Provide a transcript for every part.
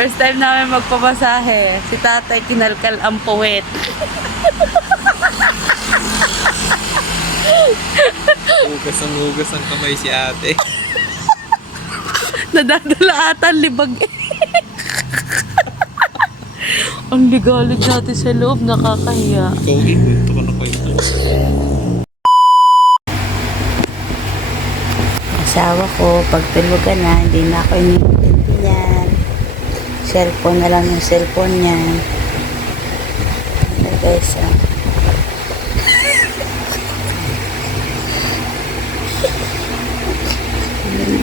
First time namin magpamasahe. Si tatay kinalkal ang puwet. Hugas ang kamay si ate. Nadadala ata ang libag. Ang ligalig natin sa loob, nakakahiya. Ikaw, ikwento ko na kwento. Asawa ko, pag tulugan na, hindi na ako iniintindihan. Cellphone na lang yung cellphone niya. Ano guys,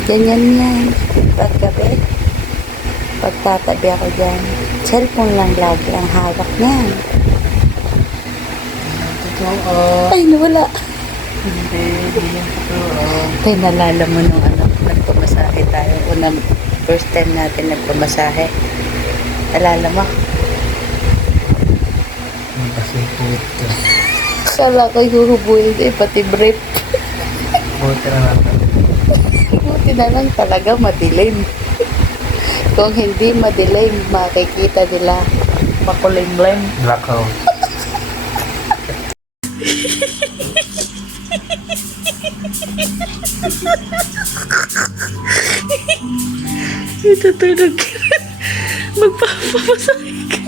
ganyan yan. Paggabi, pagtatabi ako dyan, cellphone lang lagi ang hawak niyan. Ay, nawala. Hindi yan totoo. Tay, nalala mo nung nagpamasahe tayo. Unang first time natin nagpamasahe. Nalala mo? Nakasipot ka. Kala ko huhubuhin pati brief. Buti na natin. Buti na lang talaga madilim. Kung hindi madilim, makikita nila makulimlim. Blackout. Ito tulog ka. Magpapamasahe ka.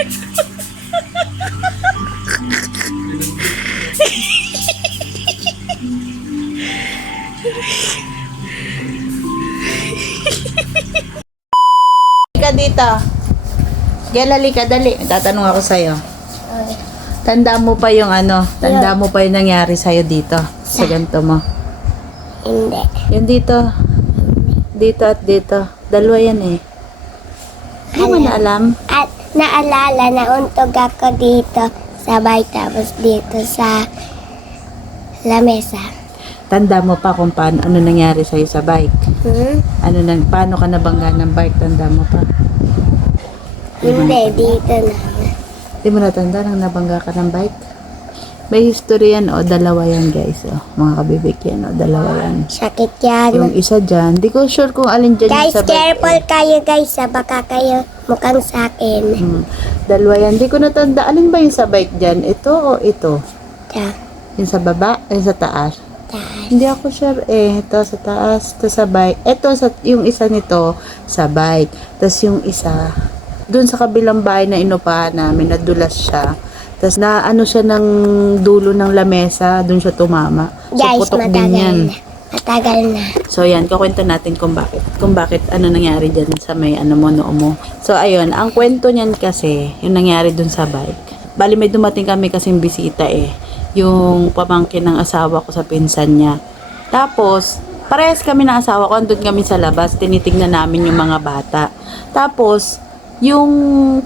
Halika dito. Galali ka, dali. Tatanong ako sa'yo. Tanda mo pa yung tanda mo pa yung nangyari sa'yo dito, sa ganito mo. Hindi. Yung dito. Dito at dito. Dalawa yan eh. Hindi mo na alam? At naalala na untog ako dito sabay tapos dito sa lamesa. Tanda mo pa kung paano, ano nangyari sa'yo sa bike? Paano ka nabangga ng bike? Tanda mo pa? Hindi, dito na. Hindi mo natanda nang nabangga ka ng bike? May history yan, dalawa yan guys, mga kabibig yan, dalawa yan. Sakit yan. Yung isa dyan, di ko sure kung alin dyan Guys, yung sa bike. careful kayo guys, baka kayo mukhang sa akin. Dalawa yan, di ko natanda, alin ba yung sa bike dyan? Ito o ito? Yung sa baba, yung sa taas? Hindi ako sure ito sa taas, ito sa bike. Yung isa nito sa bike. Tapos yung isa, dun sa kabilang bahay na inupahan namin, nadulas siya. Tapos siya ng dulo ng lamesa, dun siya tumama. So, Guys, putok din yan. Matagal na. So, yan, kukwento natin kung bakit nangyari dyan sa may noo mo. So, ayun, ang kwento niyan kasi, yung nangyari dun sa bike. Bali, may dumating kami kasing bisita yung pamangkin ng asawa ko sa pinsan niya. Tapos, parehas kami ng asawa ko, andun kami sa labas, tinitignan namin yung mga bata. Tapos, yung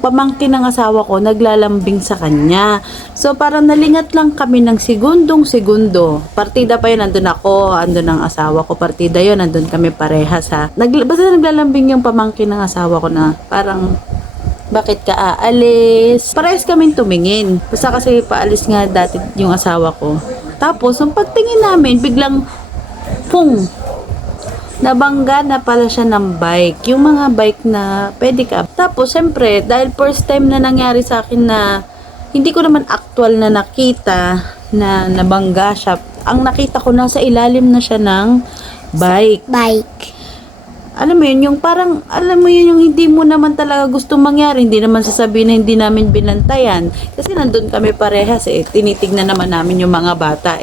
pamangkin ng asawa ko naglalambing sa kanya. So parang nalingat lang kami ng segundong-segundo. Partida pa yun, andun ako, andun ang asawa ko. Partida yun, andun kami parehas ha. Basta naglalambing yung pamangkin ng asawa ko na parang, bakit ka aalis? Parehas kami tumingin. Basta kasi paalis nga dati yung asawa ko. Tapos, nung pagtingin namin, biglang, pung! Nabangga na pala siya ng bike. Yung mga bike na pwede ka. Tapos, syempre, dahil first time na nangyari sa akin na hindi ko naman actual na nakita na nabangga siya. Ang nakita ko, nasa ilalim na siya ng bike. Alam mo yun, yung parang, alam mo yun, yung hindi mo naman talaga gusto mangyari. Hindi naman sasabihin na hindi namin binantayan. Kasi nandun kami parehas tinitignan naman namin yung mga bata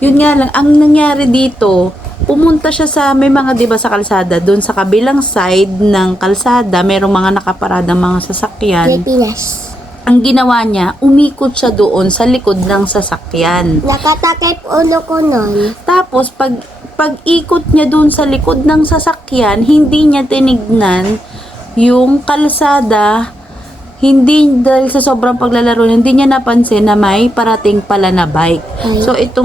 Yun nga lang, ang nangyari dito, pumunta siya sa, may mga diba sa kalsada, doon sa kabilang side ng kalsada, merong mga nakaparadang mga sasakyan. Pilipinas. Ang ginawa niya, umikot siya doon sa likod ng sasakyan. Nakatakip ulo ko nun. Tapos, pag-ikot niya doon sa likod ng sasakyan, hindi niya tinignan yung kalsada. Hindi, dahil sa sobrang paglalaro, hindi niya napansin na may parating pala na bike. So, ito,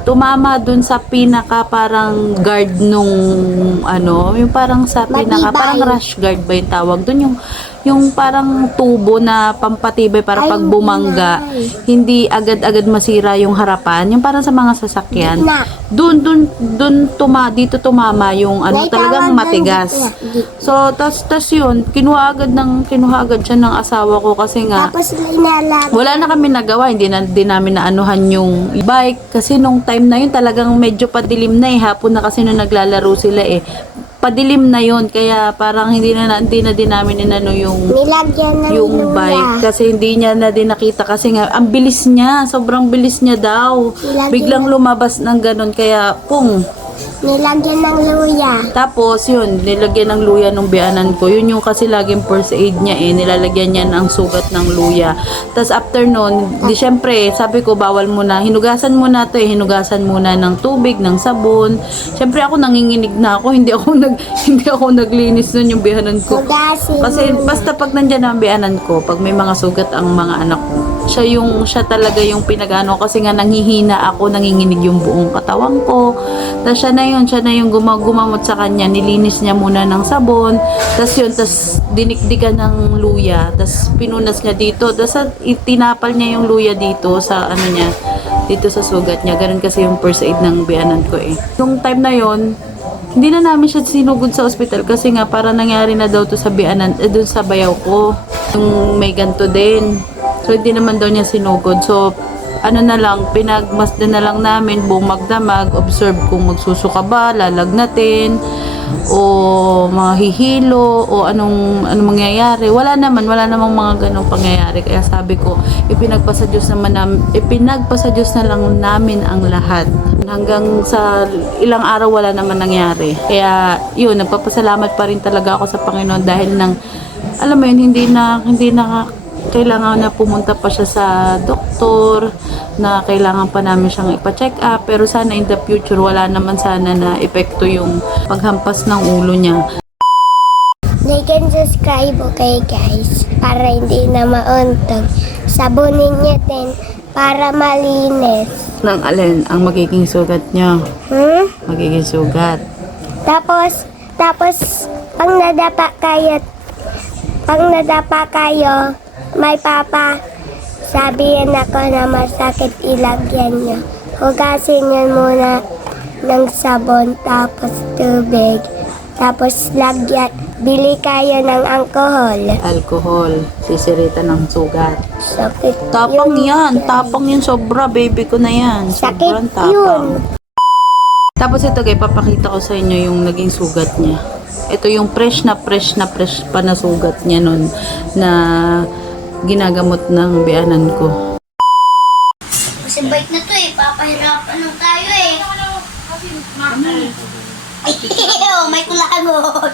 tumama dun sa pinaka parang guard nung yung parang sa pinaka, parang rush guard ba yung tawag dun, yung parang tubo na pampatibay para Ay, pag bumangga, hindi agad-agad masira yung harapan. Yung parang sa mga sasakyan. Gitna. Dito tumama yung ano, May talagang tawag ng matigas. gitna. So, tas yun, kinuha agad siya ng asawa ko kasi nga, Tapos inalag. wala na kami nagawa, hindi namin naanuhan yung bike kasi nung time na yun talagang medyo padilim na eh, hapon na kasi nung naglalaro sila eh. Padilim na yun, kaya parang hindi na din namin inano Nilagyan ng yung luya. bike kasi hindi niya na din nakita kasi nga ang bilis niya, sobrang bilis niya daw. Nilagyan Biglang lumabas ng ganun kaya pung. Nilagyan ng luya. Tapos yun, nilagyan ng luya nung biyanan ko. Yun yung kasi laging first aid niya eh. Nilalagyan niya ng sugat ng luya. Tapos after nun, di syempre, sabi ko bawal muna. Hinugasan muna to eh. Hinugasan muna ng tubig, ng sabon. Syempre ako nanginginig na ako. Hindi ako naglinis nun yung biyanan ko. Hugasin. Kasi basta pag nandyan ang biyanan ko, pag may mga sugat ang mga anak ko, siya talaga yung pinagano kasi nga nanghihina ako, nanginginig yung buong katawan ko. Tapos siya na yung gumamot sa kanya, nilinis niya muna ng sabon, tapos dinikdikan ng luya, tapos pinunas niya dito, tapos tinapal niya yung luya dito sa ano niya, dito sa sugat niya. Ganun kasi yung first aid ng biyanan ko eh. Yung time na yon, hindi na namin siya sinugod sa ospital kasi nga para nangyari na daw to sa biyanan, dun sa bayaw ko. Yung may ganto din. So, hindi naman daw niya sinugod. So, ano na lang, pinagmasdan na lang namin buong magdamag, observe kung magsusuka ba, lalagnatin, o mahihilo, o anong mangyayari. Wala namang mga ganong pangyayari. Kaya sabi ko, ipinagpasa Diyos na lang namin ang lahat. Hanggang sa ilang araw wala naman nangyari. Kaya, yun, nagpapasalamat pa rin talaga ako sa Panginoon dahil alam mo yun, hindi na kailangan na pumunta pa siya sa doktor, na kailangan pa namin siyang ipa-check up, pero sana in the future wala naman sana na epekto yung paghampas ng ulo niya. Like and subscribe okay guys, para hindi na mauntog. Sabunin niyo din para malinis. Nang alin ang magiging sugat niya? Magiging sugat. Tapos pag nadapa kayo, may sabihin ako na masakit, ilagyan nyo. Hugasin nyo muna ng sabon, tapos tubig. Tapos bili kayo ng Alcohol, sisirita ng sugat. Sakit Tapang yun. yan, tapang yun sobra, baby ko na yan. Sobrang Sakit tapang. yun. Tapos ito guys, papakita ko sa inyo yung naging sugat niya. Ito yung fresh na pa na sugat niya nun na ginagamot ng biyanan ko. Kasi bike na to eh, papahirapan lang tayo eh. Oh, may kulagot.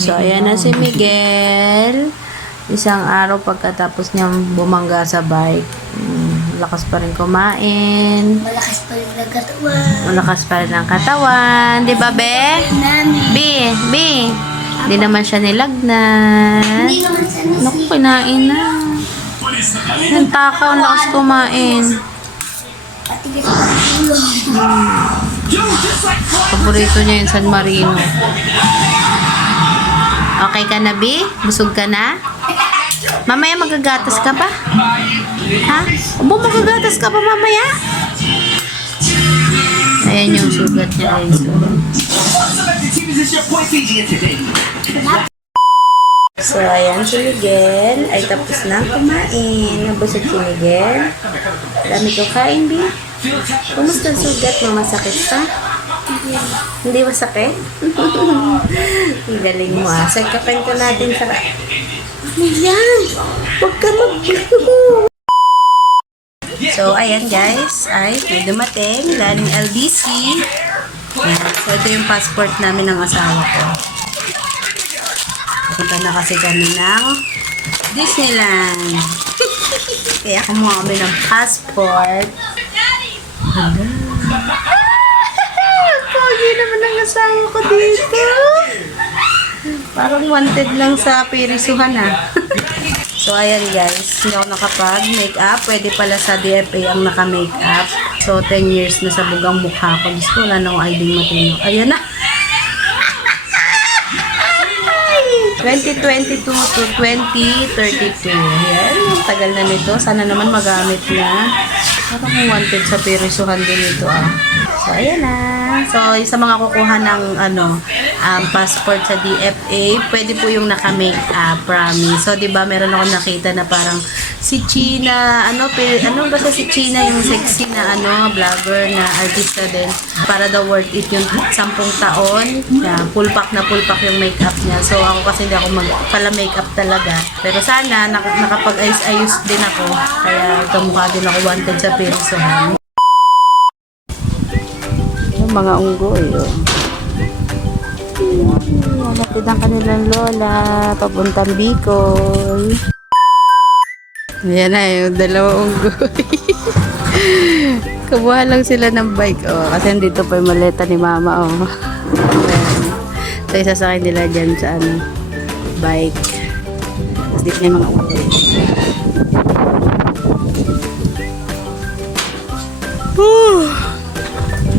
So, ayan na si Miguel. Isang araw pagkatapos niyang bumangga sa bike. Lakas pa rin kumain. Malakas pa rin ang katawan. Malakas pa rin ang katawan. Di ba, Be? B. Hindi naman siya nilagnat. Hindi naman sa Naku, kinain na. Yung takaw, lakas kumain. patigas pa rin ulo. Paborito niya yung San Marino. Okay ka na, B? Busog ka na? Mamaya magagatas ka pa? Ha? Ubo, magagatas ka pa mamaya? Ayan yung sugat niya, guys. So, ayan si Miguel ay tapos na kumain. Nabusog si Miguel. Dami ko kain, B. Kumusta ang sugat mo? Masakit pa? Hindi masakit? Ang galing mo ah. So, kapento natin sa... Ayan! Huwag ka So, ayan guys. Ay, may dumating. Galing LBC. Ayan. So, ito yung passport namin ng asawa ko. Punta na kasi kami ng Disneyland. Kaya kumuha kami ng passport. Hala. Pogi naman ang asawa ko dito. Parang wanted lang sa perisuhan ha. So ayan guys, hindi ako nakapag-makeup. Pwede pala sa DFA ang naka-makeup. So 10 years na sa bugang mukha ko. Diyos ko, wala na akong ID matino. Ayan na. 2022 to 2032. Yan, tagal na nito. Sana naman magamit na. Parang wanted sa perisuhan din ito ah. So, ayan na. So, sa mga kukuha ng passport sa DFA, pwede po yung naka-makeup, promise. So, di ba meron ako nakita na parang si China, ano ba si China yung sexy na vlogger na artista din. Para daw worth it yung 10 taon. Yeah, pulpak yung makeup niya. So, ako kasi hindi ako pala makeup talaga. Pero sana, nakapag-ayos din ako. Kaya kamukha din ako wanted sa perisuhan. Yung mga unggoy, oh. Namatid ang kanilang lola, papuntang Bicol. Yan na yung dalawang unggoy. Kumuha lang sila ng bike, oh. Kasi dito pa yung maleta ni mama, oh. So, isasakay nila dyan sa bike. Tapos dito na yung mga unggoy.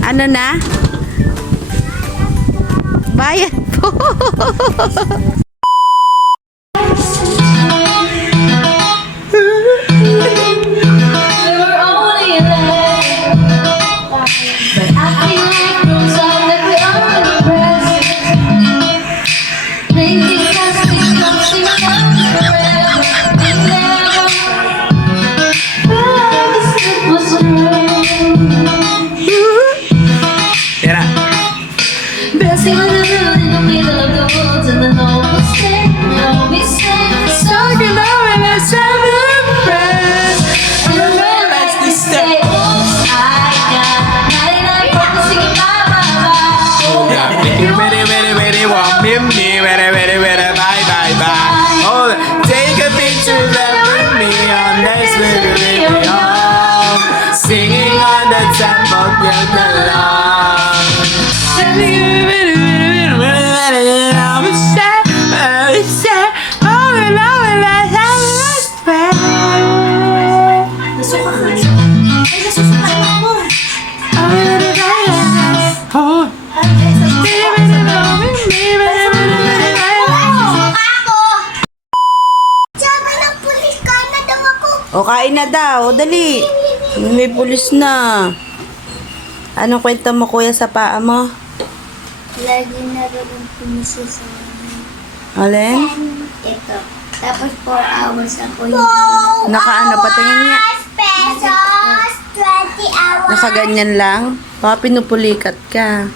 Ano na? Bayad po. Tira. Dancing on the road in the middle of the woods and the no one stay, no we stay. Talking about when I seven friends and the red lights we stay. Oops, I got 99 focusing in my mind. Oh, Very, want me, very, bye, bye. Oh, take a picture with me on this video. Singing on the tempo, get along. nasuka ka. Ay, nasusuka ako. Sabi ng pulis ka na daw ako. O, kain na daw. Dali. May pulis na. Anong kwento mo, kuya, sa paa mo? Lagi na daw ang pulis sa amin. Alin? Ito. Tapos 4 hours ako Nakaano, patingin niya. pesos, 20 hours. Nakaganyan lang. Baka pinupulikat ka.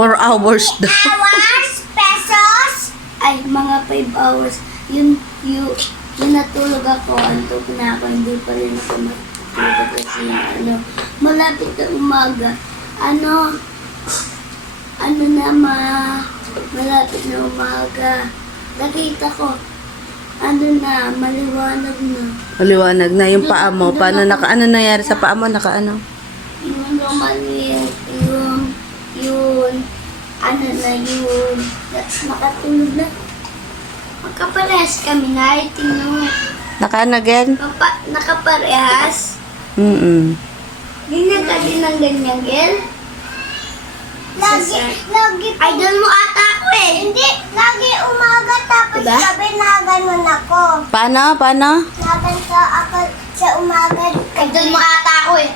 4 hours daw. Hours, pesos. Ay, mga 5 hours. Yun natulog ako. Antok na ako. Hindi pa rin ako matulog kasi malapit na umaga. Malapit na umaga. Nakita ko, maliwanag na. Maliwanag na yung paa mo. Paano ano nangyari sa paa mo? Nakaano? Yung maliit, makatulog na. Magkaparehas kami na, tingnan mo. Nakaano again? Nakaparehas. Ganyan ka din ng ganyan, Gel? Lagi. Idol mo ata ako eh. Hindi, lagi umaga tapos gabi na ganun ako. Paano? Naganto ako sa umaga. Idol mo ata ako eh.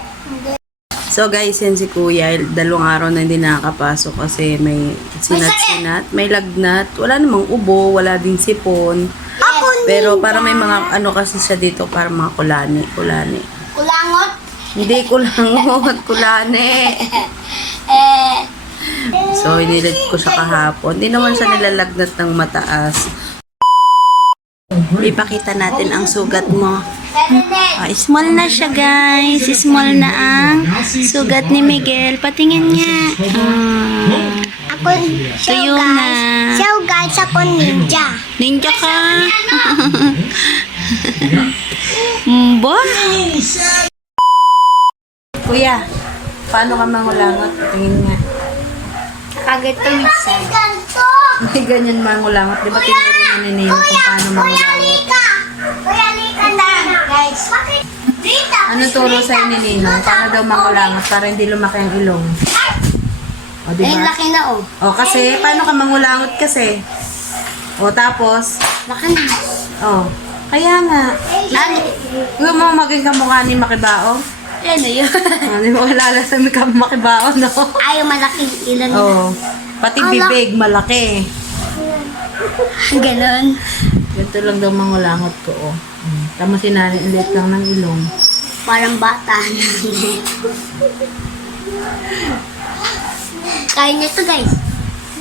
So guys, yan si kuya. 2 araw na hindi nakakapasok kasi may sinat-sinat, may lagnat. Wala namang ubo, wala din sipon. Ako Pero para may mga kasi siya dito, para mga kulani. kulangot. Hindi kulangot, kulani. So, inilig ko siya kahapon. Hindi naman siya nilalagnat ng mataas. Ipakita natin ang sugat mo. Small na siya, guys. Small na ang sugat ni Miguel. Patingin niya. Ako, Tuyo na. So guys, ako ninja. Ninja ka. Ba? Kuya, Paano ka mangulangot? Tingin nga. Kagad to minsan. May ganyan mangulangot. Di ba tinuro na ni Nino kung paano mangulangot? Kuya Lika na. Guys. Rita. Ano turo sa'yo ni Nino? Paano daw mangulangot para hindi lumaki ang ilong? O, di Eh, ba? laki na oh. O, kasi, paano ka mangulangot kasi? O, tapos, Laki na. o, kaya nga. Huwag mo maging kamukha ni Makibaong. Ano yun? O, di mo kilala sa Makibaong, no? Ayaw malaking ilan. O, pati bibig, malaki. Ganon. Ganito lang daw mangulangot ko, o. Tama si nanay, ulit lang ng ilong. Parang bata. Kaya nyo to guys.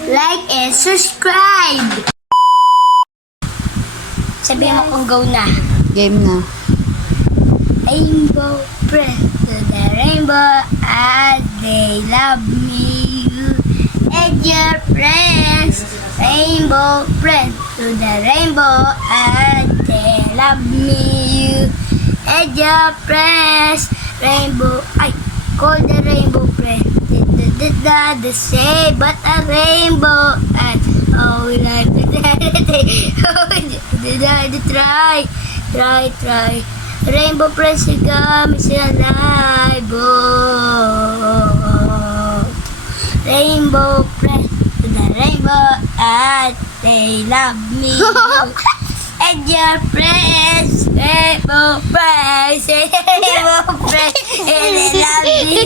Like and subscribe. Sabihin mo kung go na. Game na. Rainbow press to the rainbow as they love me. And your press. Rainbow press to the rainbow as they love me. And your press. Rainbow. Ay, call the rainbow press. The say but a rainbow and oh we like to try rainbow press kami sa live rainbow press to the rainbow and they love me and your press rainbow press and they love me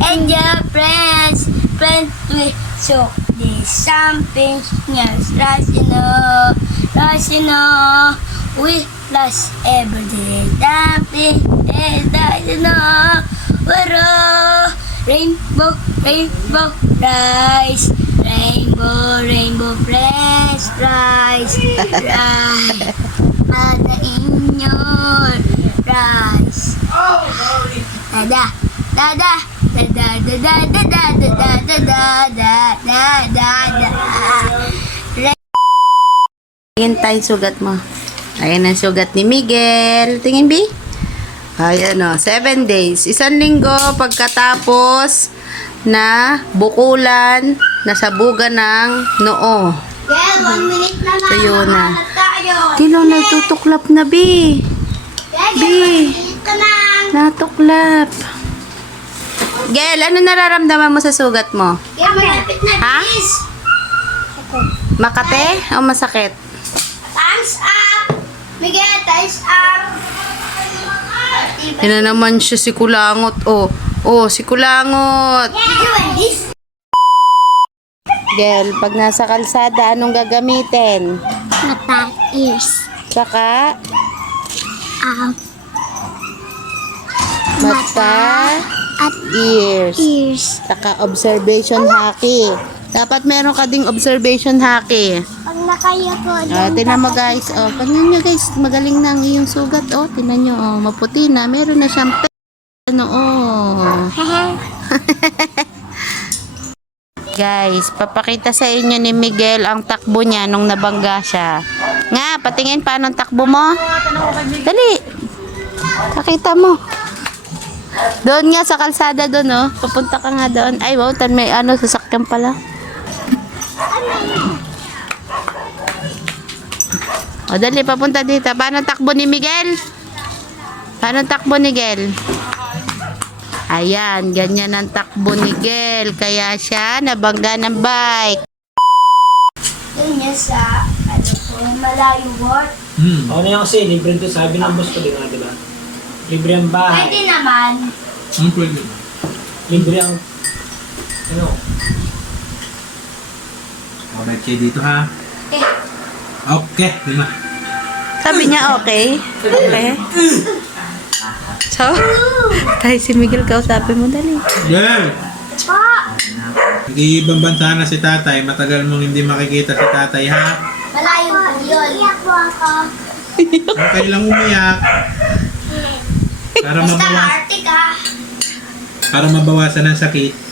and your friends with so there's something else we lost every day something else rainbow rise rainbow fresh rise ada in your rise dada Tingin tayo sugat mo. Ayan ang sugat ni Miguel. Tingin, B. Ayan o, 7 days. 1 linggo pagkatapos na bukulan, nasabugan ng noo. Yeah, 1 minute na lang. Tuyo na. Tayo. Tilo, nagtutuklap na, B. Yeah, B. 1 minute ka na. Natuklap. Gel, ano nararamdaman mo sa sugat mo? Yeah, malapit na. Ha? Please. Makate o masakit? Thumbs up. Miguel, thumbs up. Yan na naman siya si Kulangot. Oh, si Kulangot. Yeah, doing this. Gel, pag nasa kalsada, anong gagamitin? Mata, ears, Saka, mata, at ears. ears. Saka observation haki. Dapat meron ka ding observation haki. Pag nakaya ko, Tingnan mo guys. Tingnan nyo guys. Magaling na ang iyong sugat. Tingnan nyo. Maputi na. Meron na siyang Guys, papakita sa inyo ni Miguel ang takbo niya nung nabangga siya. Nga, patingin paano ang takbo mo. Dali. Pakita mo. Doon nga sa kalsada doon, Papunta ka nga doon. Ay, wow, may sasakyan pala. Dali, papunta dito. Paano ang takbo ni Miguel? Paano ang takbo ni Miguel? Ayan, ganyan ang takbo ni Miguel. Kaya siya nabangga ng bike. Yun niya sa, malayo work. Ako na yan kasi, libre ito. Sabi ng boss ko din nga, diba? Libre ang bahay. Pwede naman. Libre ang, Mabait kayo dito ha. Okay, lima. Sabi niya okay. Okay. So, tayo si Miguel kausapin mo dali. Yeah! Pa! Nag-iibang bansa na si tatay. Matagal mong hindi makikita si tatay ha. Malayo po yun. Iyak po ako. Okay lang umiyak. Para Basta mabawasan, arte ka. para mabawasan ang sakit.